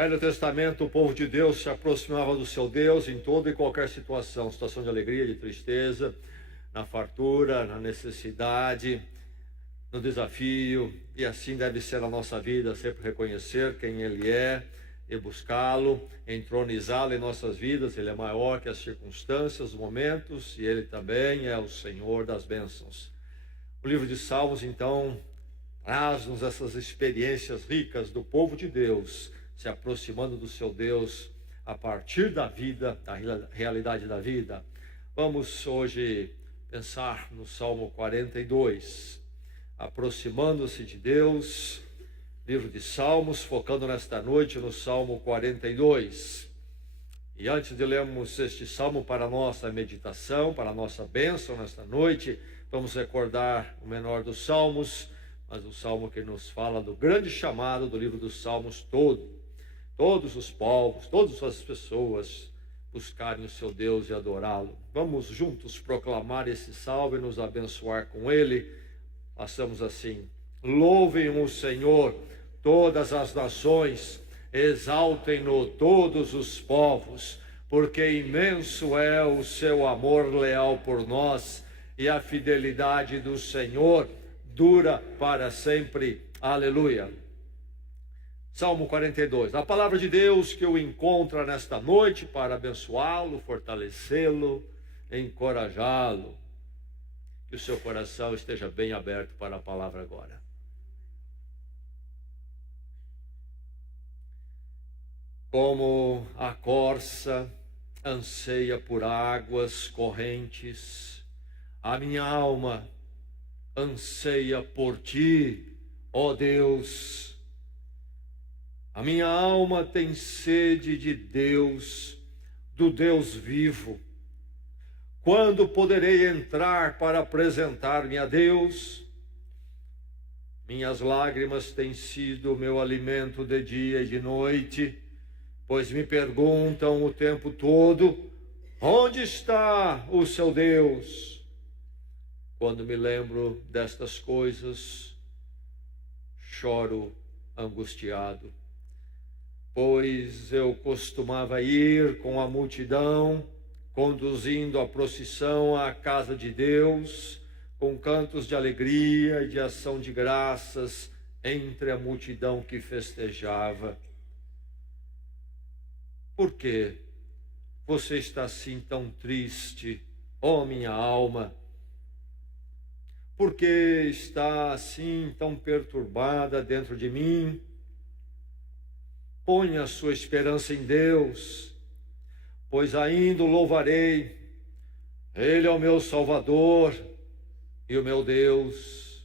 Velho Testamento, o povo de Deus se aproximava do seu Deus em toda e qualquer situação de alegria, de tristeza, na fartura, na necessidade, no desafio, e assim deve ser a nossa vida, sempre reconhecer quem Ele é e buscá-lo, entronizá-lo em nossas vidas. Ele é maior que as circunstâncias, os momentos, e Ele também é o Senhor das bênçãos. O livro de Salmos, então, traz-nos essas experiências ricas do povo de Deus, se aproximando do seu Deus a partir da vida, da realidade da vida. Vamos hoje pensar no Salmo 42, aproximando-se de Deus, livro de Salmos, focando nesta noite no Salmo 42. E antes de lermos este Salmo para a nossa meditação, para a nossa bênção nesta noite, vamos recordar o menor dos Salmos, mas o Salmo que nos fala do grande chamado do livro dos Salmos todo. Todos os povos, todas as pessoas buscarem o seu Deus e adorá-lo. Vamos juntos proclamar esse salmo e nos abençoar com ele. Façamos assim: louvem o Senhor todas as nações, exaltem-no todos os povos, porque imenso é o seu amor leal por nós, e a fidelidade do Senhor dura para sempre. Aleluia. Salmo 42, a palavra de Deus que eu encontro nesta noite para abençoá-lo, fortalecê-lo, encorajá-lo. Que o seu coração esteja bem aberto para a palavra agora. Como a corça anseia por águas correntes, a minha alma anseia por ti, ó Deus. A minha alma tem sede de Deus, do Deus vivo. Quando poderei entrar para apresentar-me a Deus? Minhas lágrimas têm sido o meu alimento de dia e de noite, pois me perguntam o tempo todo: onde está o seu Deus? Quando me lembro destas coisas, choro angustiado, pois eu costumava ir com a multidão, conduzindo a procissão à casa de Deus, com cantos de alegria e de ação de graças entre a multidão que festejava. Por que você está assim tão triste, ó minha alma? Por que está assim tão perturbada dentro de mim? Ponha a sua esperança em Deus, pois ainda o louvarei. Ele é o meu Salvador e o meu Deus.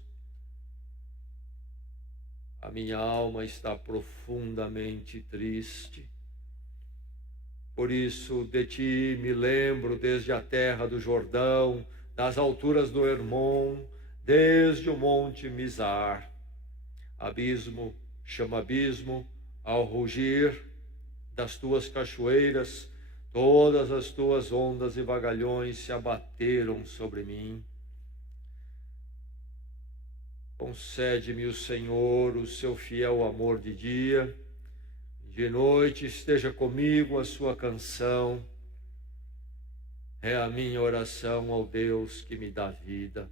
A minha alma está profundamente triste. Por isso de ti me lembro desde a terra do Jordão, das alturas do Hermon, desde o monte Mizar. Abismo chama abismo ao rugir das tuas cachoeiras, todas as tuas ondas e vagalhões se abateram sobre mim. Concede-me o Senhor o seu fiel amor de dia, de noite esteja comigo a sua canção. É a minha oração ao Deus que me dá vida.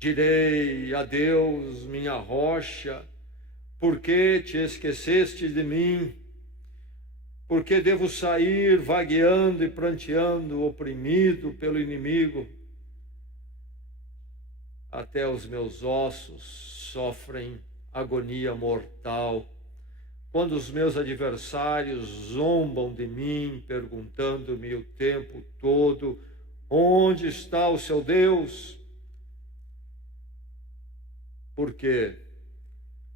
Direi a Deus, minha rocha: por que te esqueceste de mim? Por que devo sair vagueando e pranteando, oprimido pelo inimigo? Até os meus ossos sofrem agonia mortal, quando os meus adversários zombam de mim, perguntando-me o tempo todo: onde está o seu Deus? Por que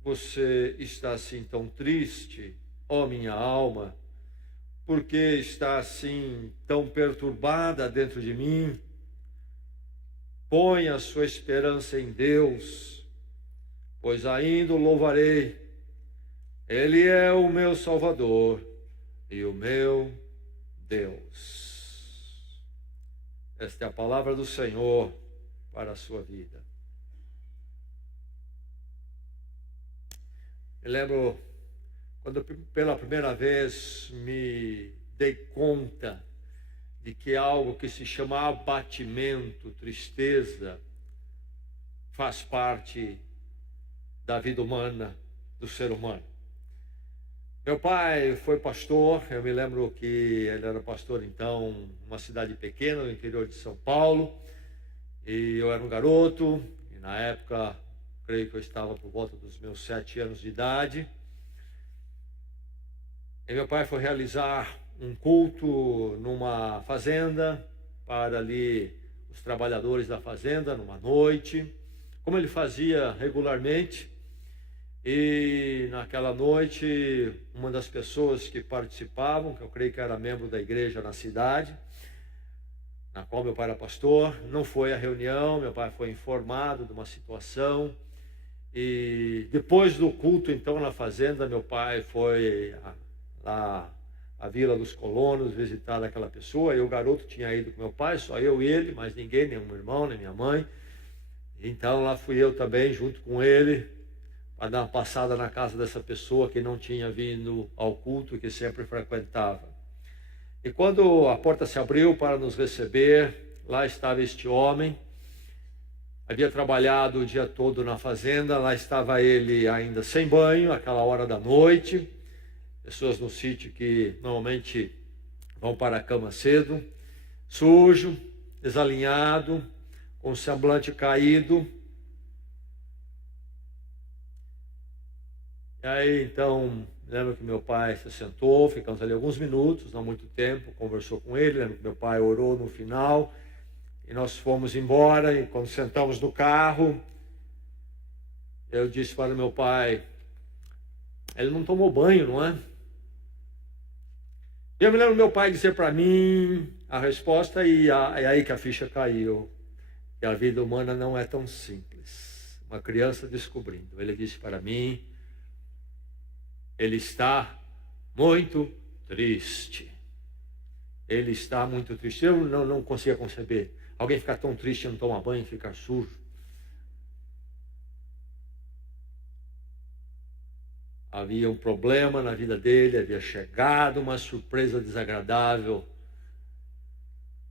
você está assim tão triste, ó minha alma? Por que está assim tão perturbada dentro de mim? Põe a sua esperança em Deus, pois ainda o louvarei. Ele é o meu Salvador e o meu Deus. Esta é a palavra do Senhor para a sua vida. Me lembro quando pela primeira vez me dei conta de que algo que se chama abatimento, tristeza, faz parte da vida humana, do ser humano. Meu pai foi pastor, eu me lembro que ele era pastor então, numa cidade pequena, no interior de São Paulo, e eu era um garoto, e na época, creio que eu estava por volta dos meus 7 anos de idade, e meu pai foi realizar um culto numa fazenda, para ali os trabalhadores da fazenda, numa noite, como ele fazia regularmente. E naquela noite, uma das pessoas que participavam, que eu creio que era membro da igreja na cidade, na qual meu pai era pastor, não foi à reunião. Meu pai foi informado de uma situação, e depois do culto então na fazenda, meu pai foi lá à Vila dos Colonos visitar aquela pessoa, e o garoto tinha ido com meu pai, só eu e ele, mais ninguém, nem meu irmão, nem minha mãe. Então lá fui eu também junto com ele, para dar uma passada na casa dessa pessoa que não tinha vindo ao culto, que sempre frequentava. E quando a porta se abriu para nos receber, lá estava este homem, havia trabalhado o dia todo na fazenda, lá estava ele ainda sem banho, aquela hora da noite, pessoas no sítio que normalmente vão para a cama cedo, sujo, desalinhado, com o semblante caído. E aí, então, lembro que meu pai se sentou, ficamos ali alguns minutos, não muito tempo, conversou com ele. Lembro que meu pai orou no final, e nós fomos embora. E quando sentamos no carro, eu disse para o meu pai: ele não tomou banho, não é? E eu me lembro do meu pai dizer para mim a resposta, e é aí que a ficha caiu, que a vida humana não é tão simples. Uma criança descobrindo. Ele disse para mim: ele está muito triste. Ele está muito triste. Eu não conseguia conceber alguém ficar tão triste e não tomar banho e ficar sujo. Havia um problema na vida dele, havia chegado uma surpresa desagradável.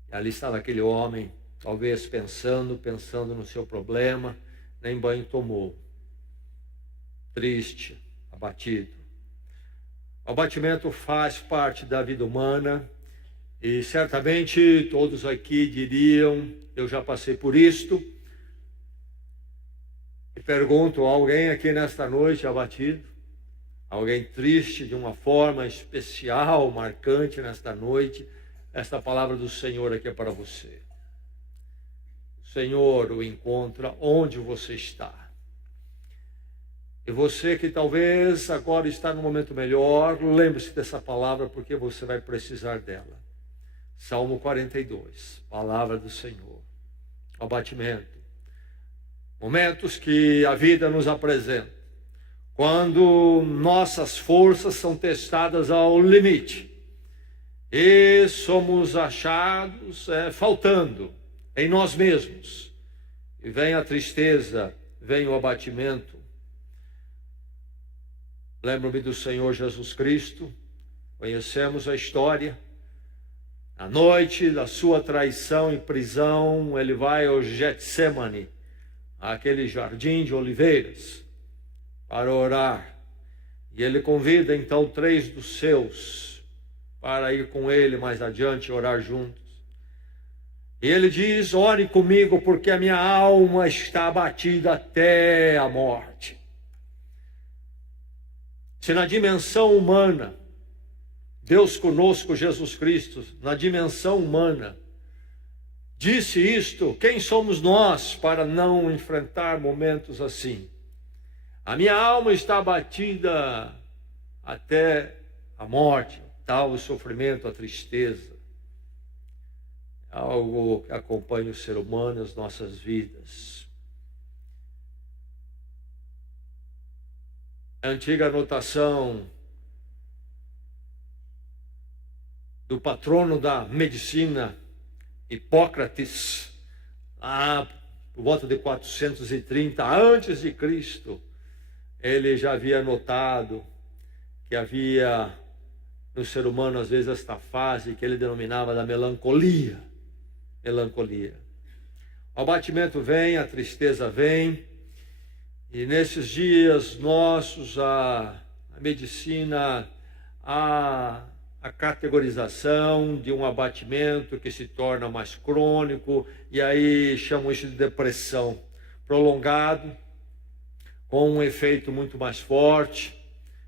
E ali estava aquele homem, talvez pensando no seu problema, nem banho tomou. Triste, abatido. O abatimento faz parte da vida humana, e certamente todos aqui diriam: eu já passei por isto. E pergunto: alguém aqui nesta noite abatido? Alguém triste de uma forma especial, marcante nesta noite? Esta palavra do Senhor aqui é para você. O Senhor o encontra onde você está. E você que talvez agora está no momento melhor, lembre-se dessa palavra, porque você vai precisar dela. Salmo 42, palavra do Senhor. Abatimento. Momentos que a vida nos apresenta, quando nossas forças são testadas ao limite, e somos achados faltando em nós mesmos. E vem a tristeza, vem o abatimento. Lembro-me do Senhor Jesus Cristo, conhecemos a história. Na noite da sua traição e prisão, ele vai ao Getsemane, aquele jardim de oliveiras, para orar. E ele convida então 3 dos seus para ir com ele mais adiante orar juntos. E ele diz: ore comigo, porque a minha alma está abatida até a morte. Se na dimensão humana, Deus conosco, Jesus Cristo, na dimensão humana, disse isto, quem somos nós para não enfrentar momentos assim? A minha alma está abatida até a morte, tal o sofrimento, a tristeza, algo que acompanha o ser humano, as nossas vidas. A antiga anotação do patrono da medicina, Hipócrates, lá por volta de 430 antes de Cristo, ele já havia notado que havia no ser humano, às vezes, esta fase que ele denominava da melancolia. Melancolia. O abatimento vem, a tristeza vem, e nesses dias nossos, a medicina, a categorização de um abatimento que se torna mais crônico, e aí chamam isso de depressão prolongado, com um efeito muito mais forte,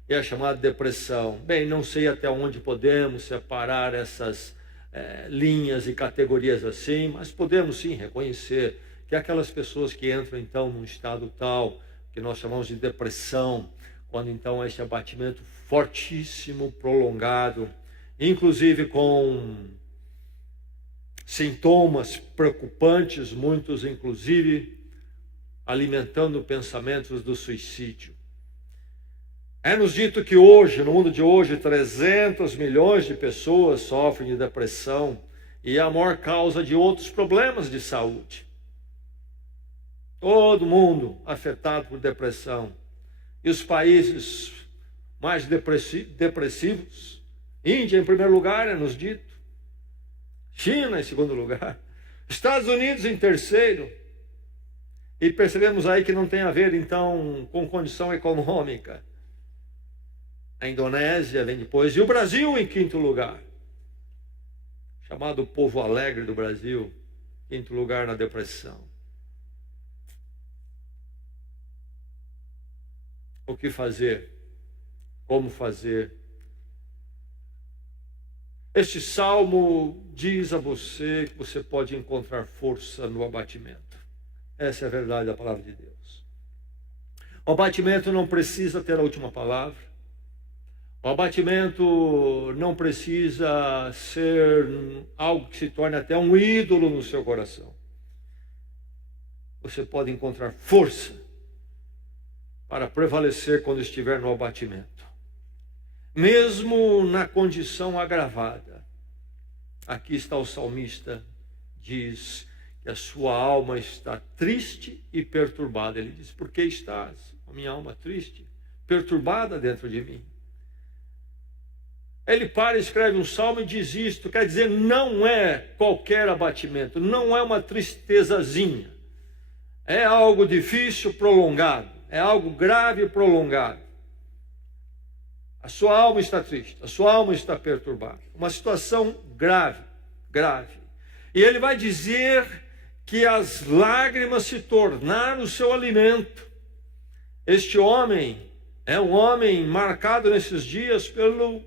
e é chamada depressão. Bem, não sei até onde podemos separar essas linhas e categorias assim, mas podemos sim reconhecer que aquelas pessoas que entram então num estado tal, que nós chamamos de depressão, quando então esse abatimento fortíssimo, prolongado, inclusive com sintomas preocupantes, muitos inclusive alimentando pensamentos do suicídio. É-nos dito que hoje, no mundo de hoje, 300 milhões de pessoas sofrem de depressão e é a maior causa de outros problemas de saúde. Todo mundo afetado por depressão. E os países mais depressivos, Índia em primeiro lugar, é-nos dito. China em segundo lugar. Estados Unidos em terceiro. E percebemos aí que não tem a ver, então, com condição econômica. A Indonésia vem depois. E o Brasil em quinto lugar. Chamado povo alegre do Brasil. Quinto lugar na depressão. O que fazer? Como fazer? Este salmo diz a você que você pode encontrar força no abatimento. Essa é a verdade da palavra de Deus. O abatimento não precisa ter a última palavra. O abatimento não precisa ser algo que se torne até um ídolo no seu coração. Você pode encontrar força para prevalecer quando estiver no abatimento. Mesmo na condição agravada. Aqui está o salmista, diz que a sua alma está triste e perturbada. Ele diz, por que estás, a minha alma triste, perturbada dentro de mim? Ele para, escreve um salmo e diz isto, quer dizer, não é qualquer abatimento, não é uma tristezazinha, é algo difícil, prolongado, é algo grave e prolongado. A sua alma está triste, a sua alma está perturbada, uma situação grave, grave. E ele vai dizer que as lágrimas se tornaram o seu alimento. Este homem é um homem marcado nesses dias pelo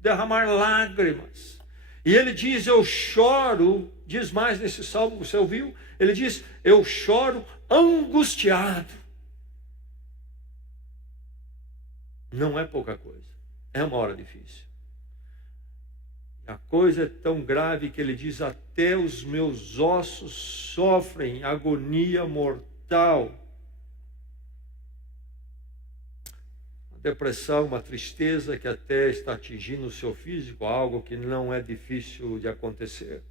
derramar lágrimas. E ele diz, eu choro, diz mais nesse salmo, você ouviu? Ele diz, eu choro angustiado. Não é pouca coisa, é uma hora difícil. A coisa é tão grave que ele diz, até os meus ossos sofrem agonia mortal. Depressão, uma tristeza que até está atingindo o seu físico, algo que não é difícil de acontecer.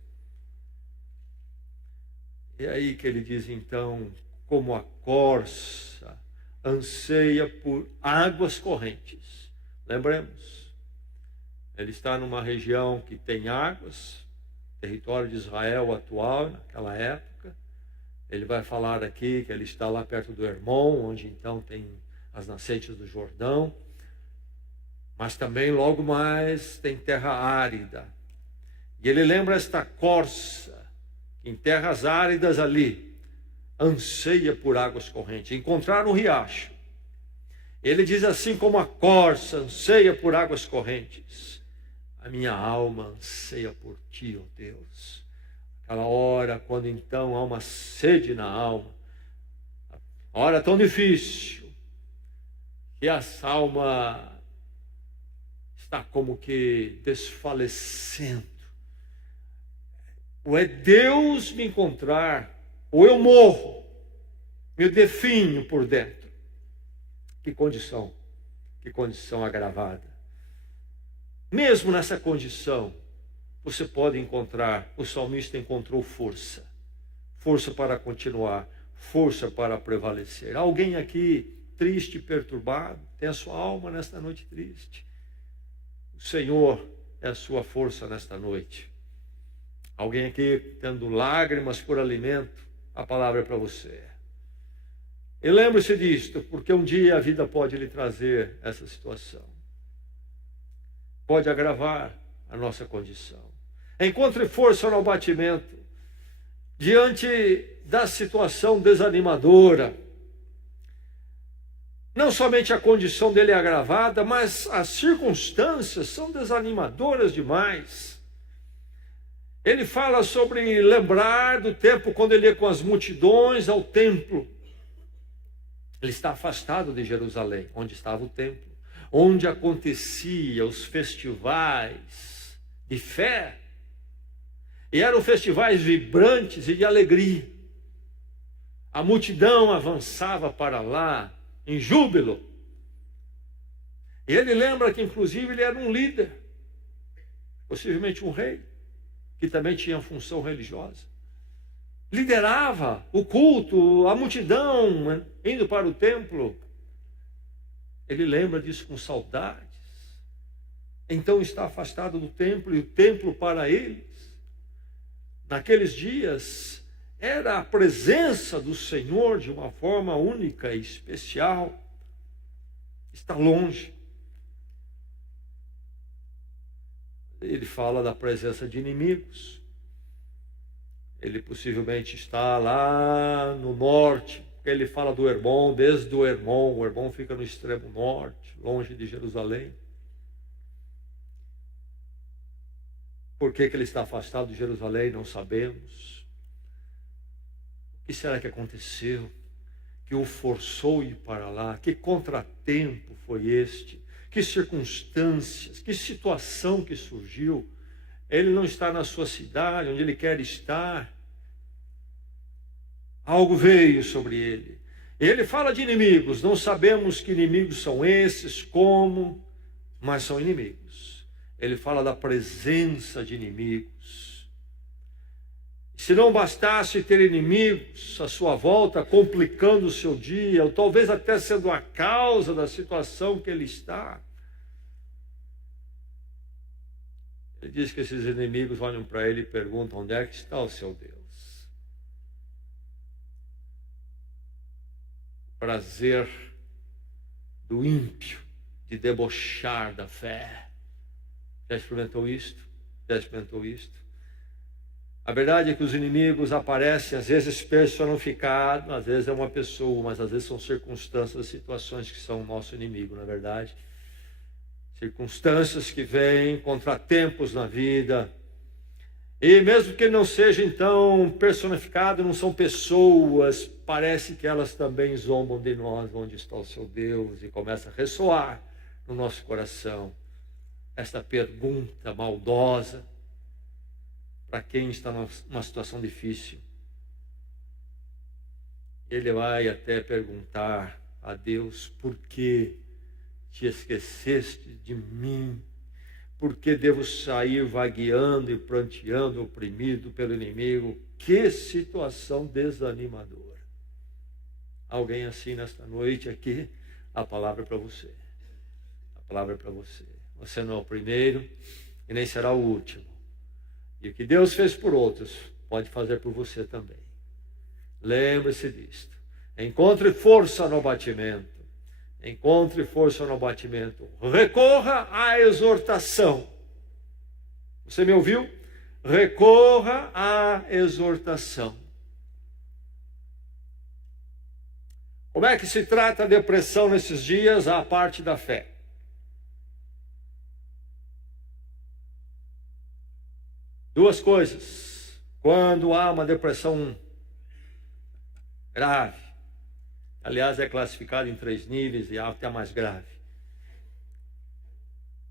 E aí que ele diz então, como a corça anseia por águas correntes. Lembremos, ele está numa região que tem águas, território de Israel atual, naquela época. Ele vai falar aqui que ele está lá perto do Hermon, onde então tem as nascentes do Jordão, mas também logo mais tem terra árida. E ele lembra esta corça, em terras áridas ali, anseia por águas correntes, encontrar um riacho. Ele diz assim, como a corça anseia por águas correntes, a minha alma anseia por ti, ó Deus. Aquela hora, quando então há uma sede na alma, a hora tão difícil, e a alma está como que desfalecendo. Ou é Deus me encontrar, ou eu morro, me definho por dentro. Que condição agravada. Mesmo nessa condição, você pode encontrar, o salmista encontrou força para continuar, força para prevalecer. Alguém aqui triste e perturbado, tem a sua alma nesta noite triste, o Senhor é a sua força nesta noite. Alguém aqui tendo lágrimas por alimento, a palavra é para você. E lembre-se disto, porque um dia a vida pode lhe trazer essa situação. Pode agravar a nossa condição. Encontre força no abatimento, diante da situação desanimadora. Não somente a condição dele é agravada, mas as circunstâncias são desanimadoras demais. Ele fala sobre lembrar do tempo quando ele ia com as multidões ao templo. Ele está afastado de Jerusalém, onde estava o templo, onde acontecia os festivais de fé. E eram festivais vibrantes e de alegria. A multidão avançava para lá em júbilo. E ele lembra que, inclusive, ele era um líder, possivelmente um rei, que também tinha função religiosa. Liderava o culto, a multidão indo para o templo. Ele lembra disso com saudades. Então está afastado do templo, e o templo para eles, naqueles dias, era a presença do Senhor de uma forma única e especial. Está longe. Ele fala da presença de inimigos. Ele possivelmente está lá no norte. Ele fala do Hermon, desde o Hermon fica no extremo norte, longe de Jerusalém. Por que ele está afastado de Jerusalém? Não sabemos. O que será que aconteceu que o forçou a ir para lá? Que contratempo foi este? Que circunstâncias, que situação que surgiu? Ele não está na sua cidade, onde ele quer estar. Algo veio sobre ele. Ele fala de inimigos. Não sabemos que inimigos são esses, como, mas são inimigos. Ele fala da presença de inimigos. Se não bastasse ter inimigos à sua volta, complicando o seu dia, ou talvez até sendo a causa da situação que ele está, ele diz que esses inimigos olham para ele e perguntam: onde é que está o seu Deus? O prazer do ímpio de debochar da fé. Já experimentou isto? Já experimentou isto? A verdade é que os inimigos aparecem, às vezes personificados, às vezes é uma pessoa, mas às vezes são circunstâncias, situações que são o nosso inimigo, na verdade. Circunstâncias que vêm, contratempos na vida. E mesmo que não seja então personificado, não são pessoas, parece que elas também zombam de nós, onde está o seu Deus, e começa a ressoar no nosso coração esta pergunta maldosa para quem está numa situação difícil. Ele vai até perguntar a Deus: por que te esqueceste de mim? Por que devo sair vagueando e pranteando, oprimido pelo inimigo? Que situação desanimadora. Alguém assim nesta noite aqui, a palavra é para você. A palavra é para você. Você não é o primeiro e nem será o último. E o que Deus fez por outros, pode fazer por você também. Lembre-se disto. Encontre força no abatimento. Encontre força no abatimento. Recorra à exortação. Você me ouviu? Recorra à exortação. Como é que se trata a depressão nesses dias? A parte da fé. Duas coisas. Quando há uma depressão grave, aliás, é classificado em 3 níveis e há até mais grave.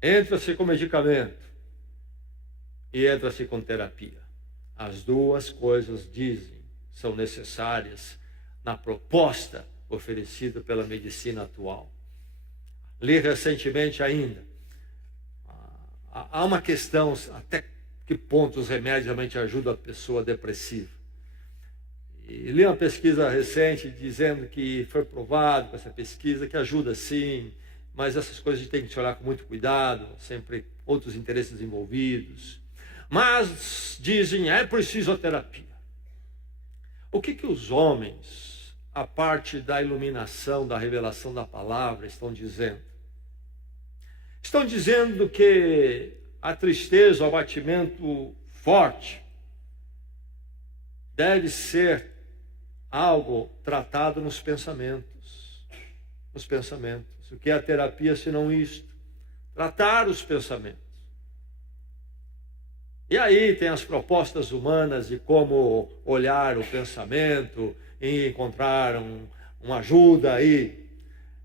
Entra-se com medicamento e entra-se com terapia. As duas coisas, dizem, são necessárias na proposta oferecida pela medicina atual. Li recentemente ainda, há uma questão, até que ponto os remédios realmente ajudam a pessoa depressiva. E li uma pesquisa recente dizendo que foi provado com essa pesquisa que ajuda sim, mas essas coisas a gente tem que olhar com muito cuidado, sempre outros interesses envolvidos. Mas dizem, é preciso a terapia. O que os homens, a parte da iluminação, da revelação da palavra, estão dizendo? Estão dizendo que a tristeza, o abatimento forte, deve ser algo tratado nos pensamentos. Nos pensamentos. O que é a terapia senão isto? Tratar os pensamentos. E aí tem as propostas humanas de como olhar o pensamento e encontrar uma ajuda aí.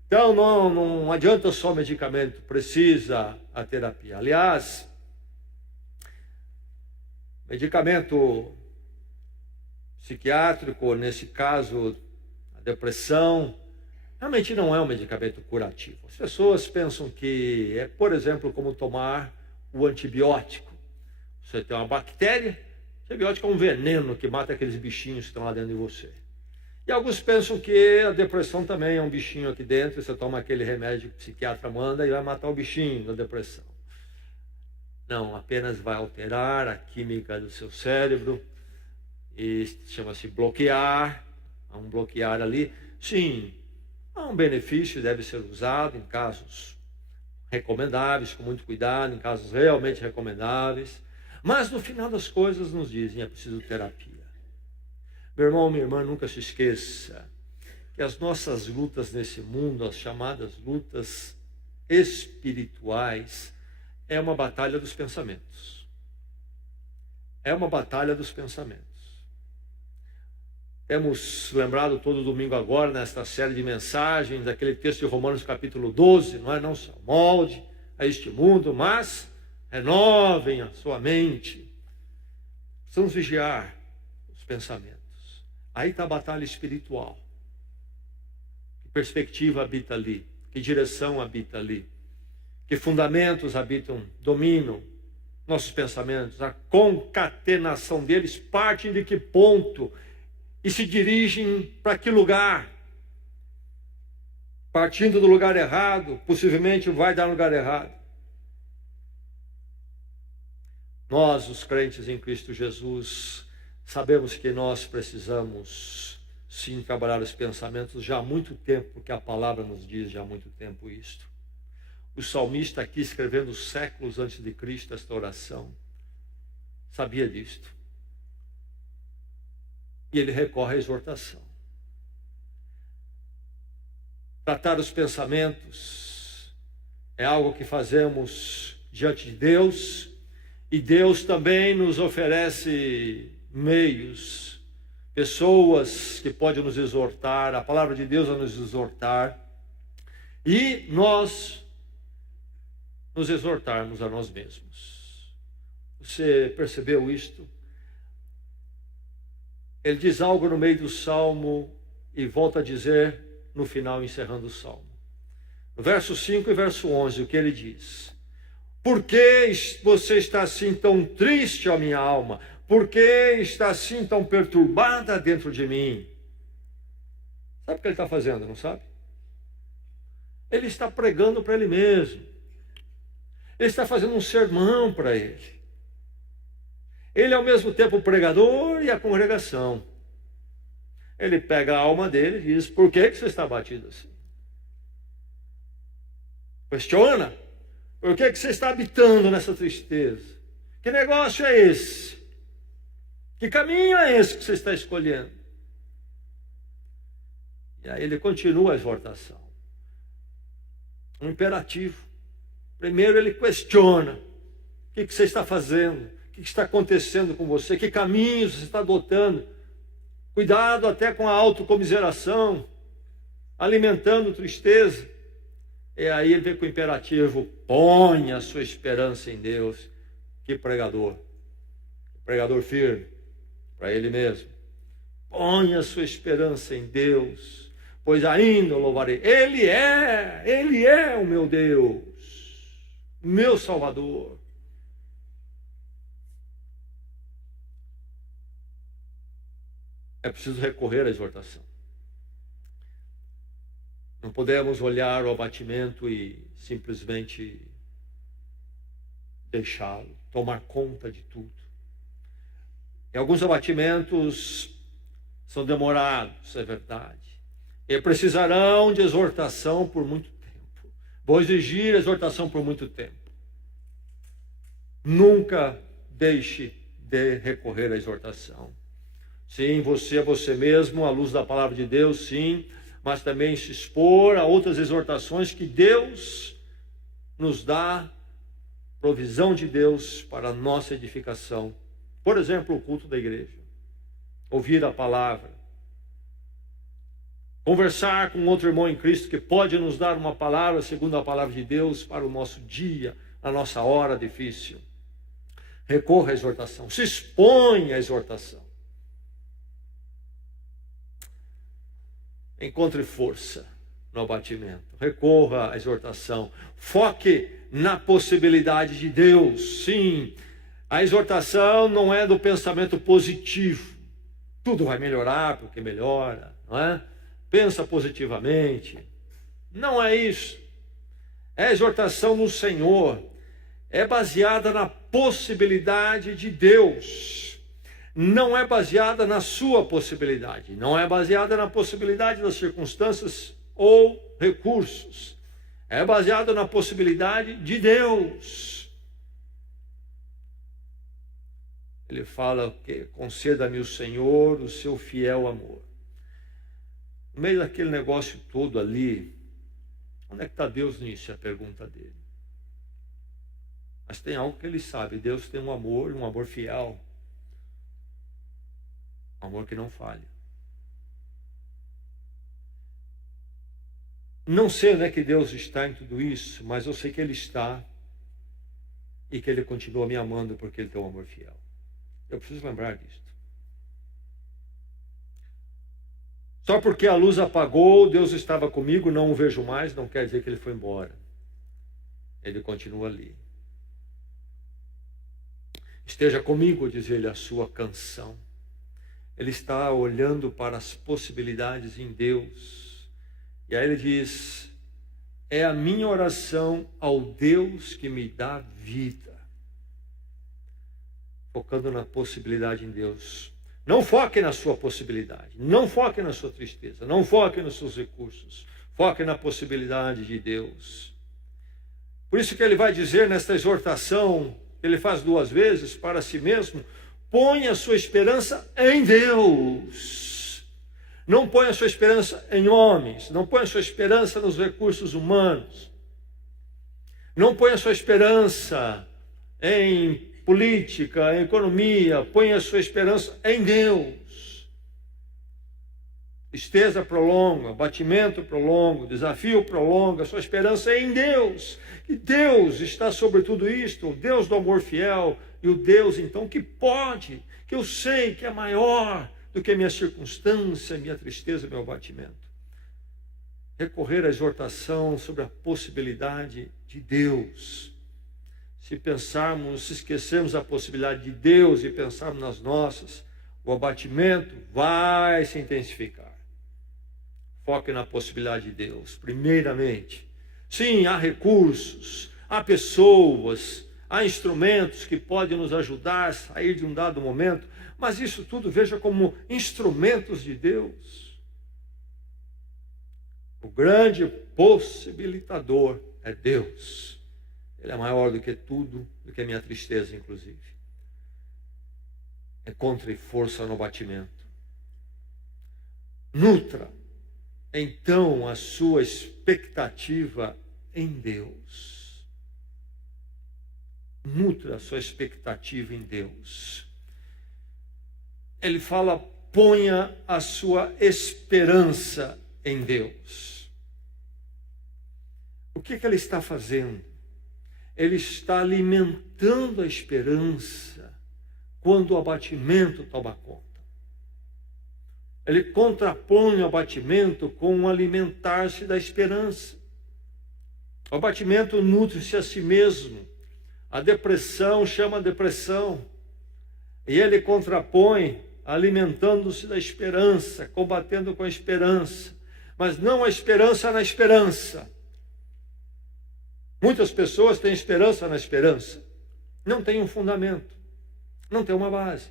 Então não adianta só medicamento, precisa a terapia. Aliás, medicamento psiquiátrico, nesse caso, a depressão, realmente não é um medicamento curativo. As pessoas pensam que é, por exemplo, como tomar o antibiótico. Você tem uma bactéria, o antibiótico é um veneno que mata aqueles bichinhos que estão lá dentro de você. E alguns pensam que a depressão também é um bichinho aqui dentro, você toma aquele remédio que o psiquiatra manda e vai matar o bichinho da depressão. Não, apenas vai alterar a química do seu cérebro, e chama-se bloquear, há um bloquear ali. Sim, há um benefício, deve ser usado em casos recomendáveis, com muito cuidado, em casos realmente recomendáveis, mas no final das coisas nos dizem, é preciso terapia. Meu irmão, minha irmã, nunca se esqueça que as nossas lutas nesse mundo, as chamadas lutas espirituais, é uma batalha dos pensamentos. É uma batalha dos pensamentos. Temos lembrado todo domingo agora, nesta série de mensagens, daquele texto de Romanos capítulo 12, não é? Não se amolde a este mundo, mas renovem a sua mente. Precisamos vigiar os pensamentos. Aí está a batalha espiritual. Que perspectiva habita ali? Que direção habita ali? Que fundamentos dominam nossos pensamentos? A concatenação deles parte de que ponto? E se dirigem para que lugar? Partindo do lugar errado, possivelmente vai dar no lugar errado. Nós, os crentes em Cristo Jesus, sabemos que nós precisamos sim trabalhar os pensamentos já há muito tempo, porque a palavra nos diz já há muito tempo isto. O salmista aqui, escrevendo séculos antes de Cristo esta oração, sabia disto. E ele recorre à exortação. Tratar os pensamentos é algo que fazemos diante de Deus, e Deus também nos oferece meios, pessoas que podem nos exortar, a palavra de Deus a nos exortar, e nós nos exortarmos a nós mesmos. Você percebeu isto? Ele diz algo no meio do salmo e volta a dizer no final, encerrando o salmo. No verso 5 e verso 11, o que ele diz? Por que você está assim tão triste, ó minha alma? Por que está assim tão perturbada dentro de mim? Sabe o que ele está fazendo, não sabe? Ele está pregando para ele mesmo. Ele está fazendo um sermão para ele. Ele é ao mesmo tempo o pregador e a congregação. Ele pega a alma dele e diz, por que você está abatido assim? Questiona, por que você está habitando nessa tristeza? Que negócio é esse? Que caminho é esse que você está escolhendo? E aí ele continua a exortação. Um imperativo. Primeiro ele questiona, o que você está fazendo? O que está acontecendo com você? Que caminhos você está adotando? Cuidado até com a autocomiseração, alimentando tristeza. E aí ele vem com o imperativo, ponha a sua esperança em Deus. Que pregador. Pregador firme, para ele mesmo. Ponha a sua esperança em Deus, pois ainda o louvarei. Ele é o meu Deus, meu Salvador. é preciso recorrer à exortação. Não podemos olhar o abatimento e simplesmente deixá-lo, tomar conta de tudo. E alguns abatimentos são demorados, é verdade. E precisarão de exortação por muito tempo. Vou exigir exortação por muito tempo. Nunca deixe de recorrer à exortação. Sim, você a você mesmo, à luz da palavra de Deus, sim, mas também se expor a outras exortações que Deus nos dá, provisão de Deus para a nossa edificação. Por exemplo, o culto da igreja, ouvir a palavra, conversar com outro irmão em Cristo que pode nos dar uma palavra segundo a palavra de Deus para o nosso dia, a nossa hora difícil. Recorra à exortação, se exponha à exortação. Encontre força no abatimento, recorra à exortação, foque na possibilidade de Deus. Sim, a exortação não é do pensamento positivo, tudo vai melhorar porque melhora, não é? Pensa positivamente, não é isso. É a exortação no Senhor, é baseada na possibilidade de Deus. Não é baseada na sua possibilidade, não é baseada na possibilidade das circunstâncias ou recursos. É baseada na possibilidade de Deus. Ele fala que conceda-me o Senhor o seu fiel amor. No meio daquele negócio todo ali, onde é que está Deus nisso? É a pergunta dele. Mas tem algo que ele sabe, Deus tem um amor fiel. Um amor que não falha. Não sei onde é que Deus está em tudo isso, mas eu sei que Ele está e que Ele continua me amando porque Ele tem um amor fiel. Eu preciso lembrar disso. Só porque a luz apagou, Deus estava comigo, não o vejo mais, não quer dizer que Ele foi embora. Ele continua ali. Esteja comigo, diz ele, a sua canção. Ele está olhando para as possibilidades em Deus. E aí ele diz, é a minha oração ao Deus que me dá vida. Focando na possibilidade em Deus. Não foque na sua possibilidade. Não foque na sua tristeza. Não foque nos seus recursos. Foque na possibilidade de Deus. Por isso que ele vai dizer nesta exortação, ele faz 2 vezes para si mesmo, põe a sua esperança em Deus. Não põe a sua esperança em homens. Não põe a sua esperança nos recursos humanos. Não põe a sua esperança em política, em economia. Põe a sua esperança em Deus. Tristeza prolonga, abatimento prolonga, desafio prolonga. A sua esperança é em Deus. E Deus está sobre tudo isto. O Deus do amor fiel. E o Deus, então, que pode, que eu sei que é maior do que a minha circunstância, minha tristeza, meu abatimento. Recorrer à exortação sobre a possibilidade de Deus. Se pensarmos, se esquecermos a possibilidade de Deus e pensarmos nas nossas, o abatimento vai se intensificar. Foque na possibilidade de Deus, primeiramente. Sim, há recursos, há pessoas, há instrumentos que podem nos ajudar a sair de um dado momento, mas isso tudo veja como instrumentos de Deus. O grande possibilitador é Deus. Ele é maior do que tudo, do que a minha tristeza, inclusive. Encontre força no batimento. Nutra, então, a sua expectativa em Deus. Nutra a sua expectativa em Deus. Ele fala, ponha a sua esperança em Deus. O que ele está fazendo? Ele está alimentando a esperança quando o abatimento toma conta. Ele contrapõe o abatimento com o alimentar-se da esperança. O abatimento nutre-se a si mesmo. A depressão chama a depressão. E ele contrapõe alimentando-se da esperança, combatendo com a esperança, mas não a esperança na esperança. Muitas pessoas têm esperança na esperança, não tem um fundamento, não tem uma base.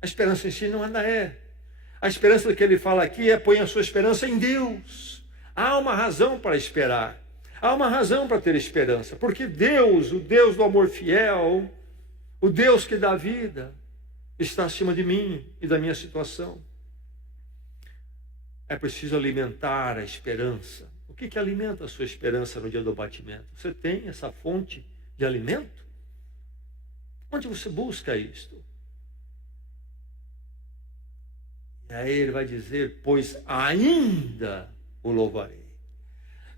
A esperança em si não anda é. A esperança que ele fala aqui é: põe a sua esperança em Deus. Há uma razão para esperar. Há uma razão para ter esperança. Porque Deus, o Deus do amor fiel, o Deus que dá vida, está acima de mim e da minha situação. É preciso alimentar a esperança. O que alimenta a sua esperança no dia do batimento? Você tem essa fonte de alimento? Onde você busca isto? E aí ele vai dizer: pois ainda o louvarei.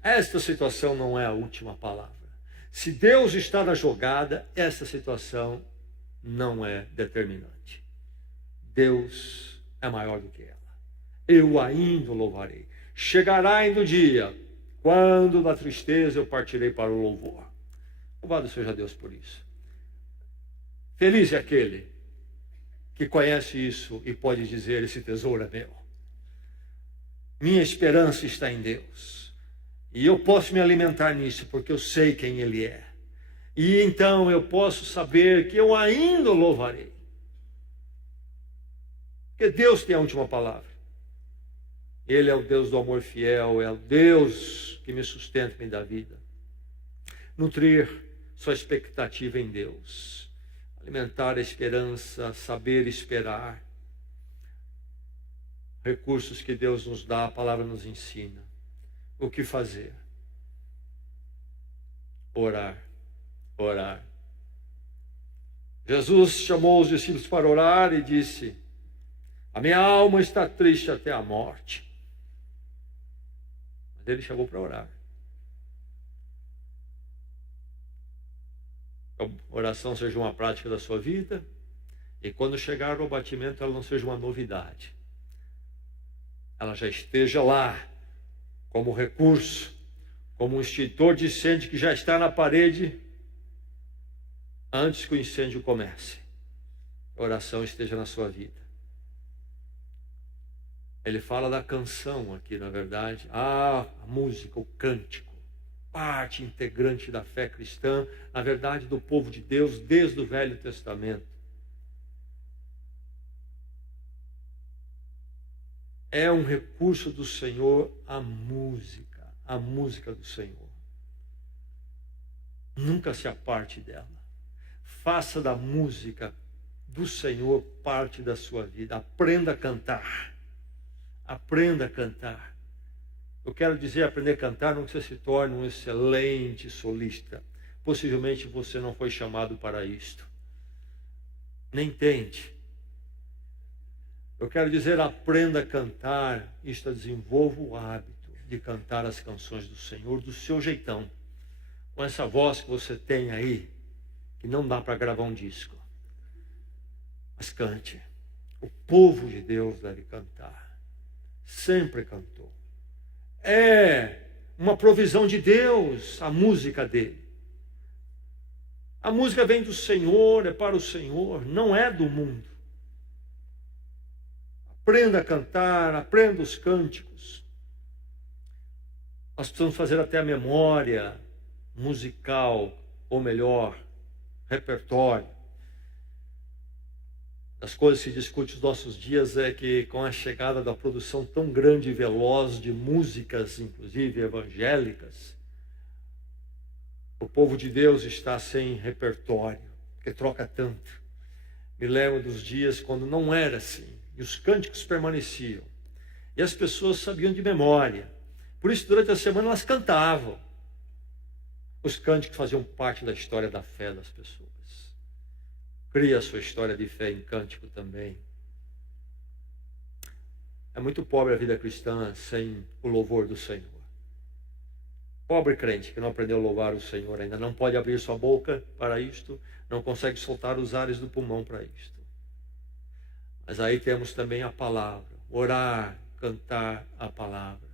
Esta situação não é a última palavra. Se Deus está na jogada, essa situação não é determinante. Deus é maior do que ela. Eu ainda o louvarei. Chegará ainda o dia, quando da tristeza eu partirei para o louvor. Louvado seja Deus por isso. Feliz é aquele que conhece isso e pode dizer: esse tesouro é meu. Minha esperança está em Deus. E eu posso me alimentar nisso, porque eu sei quem Ele é. E então eu posso saber que eu ainda o louvarei. Porque Deus tem a última palavra. Ele é o Deus do amor fiel, é o Deus que me sustenta e me dá vida. Nutrir sua expectativa em Deus. Alimentar a esperança, saber esperar. Recursos que Deus nos dá, a palavra nos ensina. O que fazer? Orar. Orar. Jesus chamou os discípulos para orar e disse: a minha alma está triste até a morte. Mas ele chamou para orar. A oração seja uma prática da sua vida, e quando chegar no batimento ela não seja uma novidade. Ela já esteja lá, como recurso, como um extintor de incêndio que já está na parede, antes que o incêndio comece. A oração esteja na sua vida. Ele fala da canção aqui, na verdade. A música, o cântico, parte integrante da fé cristã, na verdade, do povo de Deus, desde o Velho Testamento. É um recurso do Senhor a música do Senhor. Nunca se aparte dela. Faça da música do Senhor parte da sua vida. Aprenda a cantar. Aprenda a cantar. Eu quero dizer, aprender a cantar não que você se torne um excelente solista. Possivelmente você não foi chamado para isto. Nem tente. Eu quero dizer, aprenda a cantar. Isto desenvolva o hábito de cantar as canções do Senhor do seu jeitão. Com essa voz que você tem aí, que não dá para gravar um disco. Mas cante. O povo de Deus deve cantar. Sempre cantou. É uma provisão de Deus a música dele. A música vem do Senhor, é para o Senhor, não é do mundo. Aprenda a cantar, aprenda os cânticos. Nós precisamos fazer até a memória musical, ou melhor, repertório. As coisas que se discute nos nossos dias é que, com a chegada da produção tão grande e veloz de músicas, inclusive evangélicas, o povo de Deus está sem repertório, porque troca tanto. Me lembro dos dias quando não era assim, e os cânticos permaneciam, e as pessoas sabiam de memória. Por isso, durante a semana, elas cantavam. Os cânticos faziam parte da história da fé das pessoas. Cria a sua história de fé em cântico também. É muito pobre a vida cristã sem o louvor do Senhor. Pobre crente que não aprendeu a louvar o Senhor ainda, não pode abrir sua boca para isto, não consegue soltar os ares do pulmão para isto. Mas aí temos também a palavra, orar, cantar a palavra,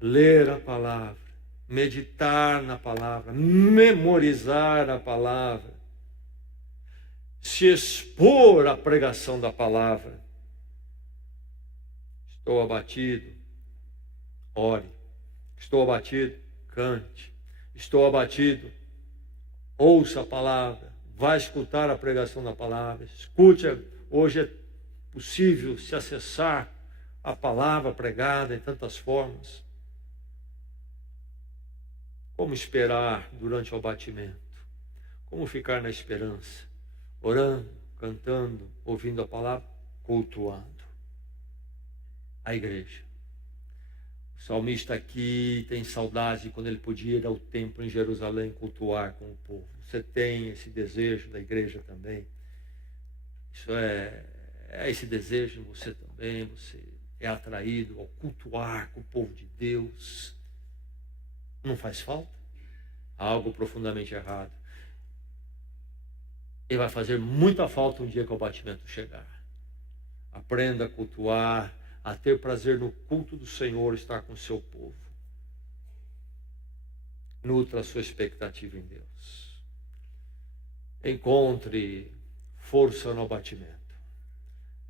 ler a palavra, meditar na palavra, memorizar a palavra. se expor à pregação da palavra. Estou abatido, ore. Estou abatido, cante. Estou abatido, ouça a palavra. Vá escutar a pregação da palavra. Escute. Hoje é possível se acessar a palavra pregada em tantas formas. Como esperar durante o abatimento? Como ficar na esperança? Orando, cantando, ouvindo a palavra, cultuando a igreja. O salmista aqui tem saudade quando ele podia ir ao templo em Jerusalém cultuar com o povo. Você tem esse desejo da igreja também? Isso é esse desejo em você também? Você é atraído ao cultuar com o povo de Deus? Não faz falta? Há algo profundamente errado. E vai fazer muita falta um dia que o abatimento chegar. Aprenda a cultuar, a ter prazer no culto do Senhor, estar com o seu povo. Nutra a sua expectativa em Deus. Encontre força no abatimento.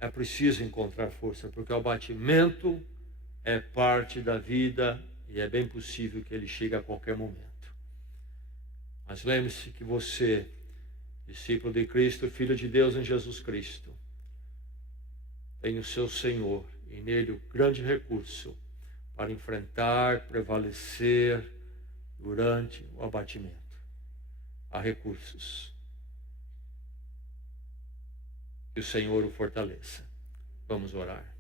É preciso encontrar força, porque o abatimento é parte da vida e é bem possível que ele chegue a qualquer momento. Mas lembre-se que você, discípulo de Cristo, filho de Deus em Jesus Cristo, tem o seu Senhor e nele o grande recurso para enfrentar, prevalecer durante o abatimento. Há recursos. Que o Senhor o fortaleça. Vamos orar.